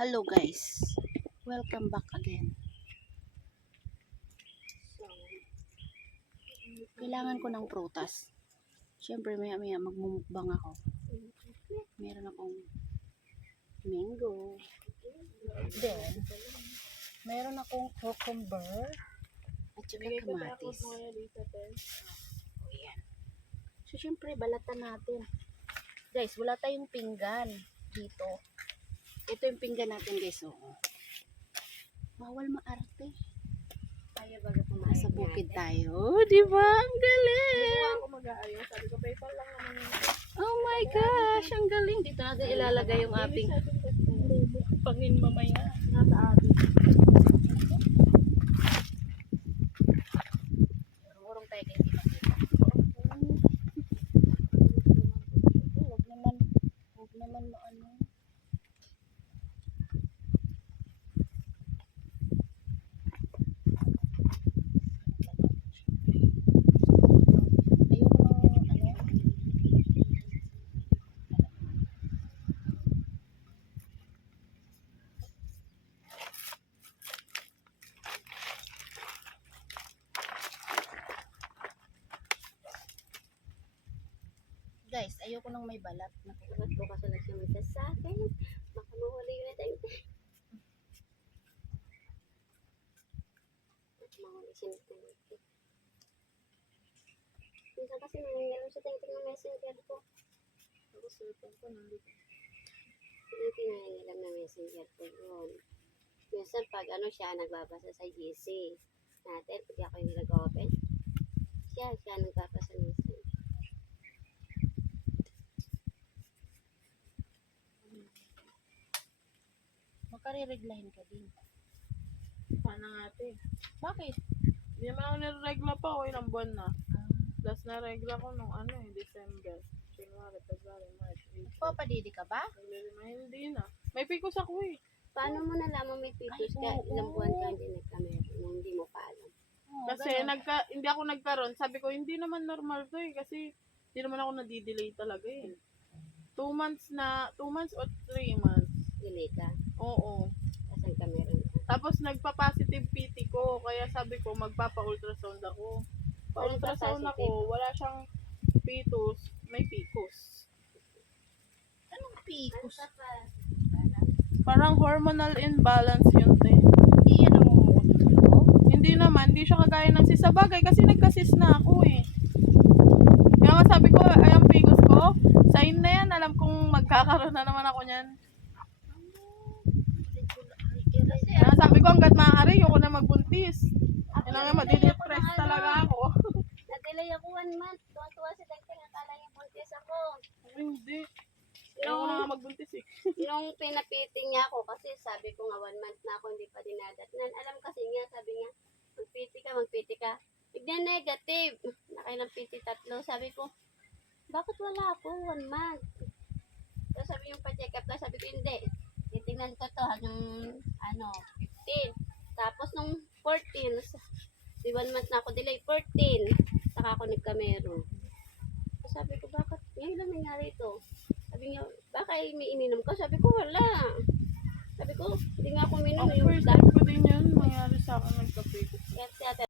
Hello guys, welcome back again. So, kailangan ko ng prutas. Siyempre maya magmumukbang ako. Meron akong mango. Then, meron akong cucumber at saka kamatis. Oh, yan. So, siyempre balatan natin. Guys, wala tayong pinggan dito. Ito yung pinggan natin guys. Oh. Bawal maarte. Kaya baga pumayag Nasa bukid natin. tayo. Di ba? Ang galing. Gusto ako mag-aayos. Sabi ko, PayPal lang naman yun. Oh my gosh. Ang galing. Dito natin ilalagay yung ating pangin mamaya. Nasa atin. Urong tayo kayo hindi makita. Huwag naman maano. Guys, ayoko nang may balat. Bakit bukas ulit naman siya sa akin? Baka mawala yun natin. Mawala siya natin. Minsan kasi nangyayari siya tingting ng messenger ko. Ako sultan ko nandito. Hindi nangyayari na messenger ko yun. Minsan pag ano siya nagbabasa sa GC natin, pag ako yung nag-open, siya nagbabasa minsan. Makarireglahin ka din. Paano nga ate? Bakit? Hindi naman ako niregla pa o ilang buwan na. Last na regla ko nung December. January, February, March, April. Papadidi ka ba? Hindi na. May picos ako eh. Paano mo nalaman may picos ka? oo. Ilang buwan ka hindi nagkamera nung hindi mo pa alam. Oh, Kasi hindi ako nagkaroon. Sabi ko, hindi naman normal to eh. Kasi hindi naman ako nadidelay talaga eh. 2 months or 3 months. Delay ka. Oo. Kasan ka meron ka? Tapos nagpa-positive PT ko. Kaya sabi ko, magpapa-ultrasound ako. Pa-ultrasound ako, wala siyang fetus. May picos. Anong picos? Parang hormonal imbalance yun te. Hindi yan ang Hindi naman, hindi siya kagaya ng sis. Sa bagay, kasi nagkasis na ako eh. Kaya nga sabi ko, ay ang pigos ko, sign na yan, alam kong magkakaroon na naman ako niyan. Kaya sabi ko, hanggat maaari, yung ko na magbuntis. Yan nga, madidepress talaga ako. Nag-delay ako 1 month. Tuwa-tuwa si Dagtang. Akala niya buntis ako. Hindi. Ayaw ko na nga magbuntis eh. Nung pinapiting niya ako, kasi sabi ko nga 1 month na ako hindi pa dinadatnan. Alam kasi niya, sabi niya, magpiti ka. Bigla negative. Nakailang piti 3. Sabi ko, bakit wala ako 1 month? So sabi yung pa-check up na, sabi ko, hindi. Titingnan ko to hanggang 15. Tapos nung 14, di 1 month na ako delay, 14. Saka ako nagkamero. So sabi ko, bakit? Ngayon lang nangyari ito. Sabi niya, baka may ininom ka? Sabi ko, wala. Sabi ko, hindi nga ako minom. Ako first time ko din yan, mangyari sa akin nagka-pig.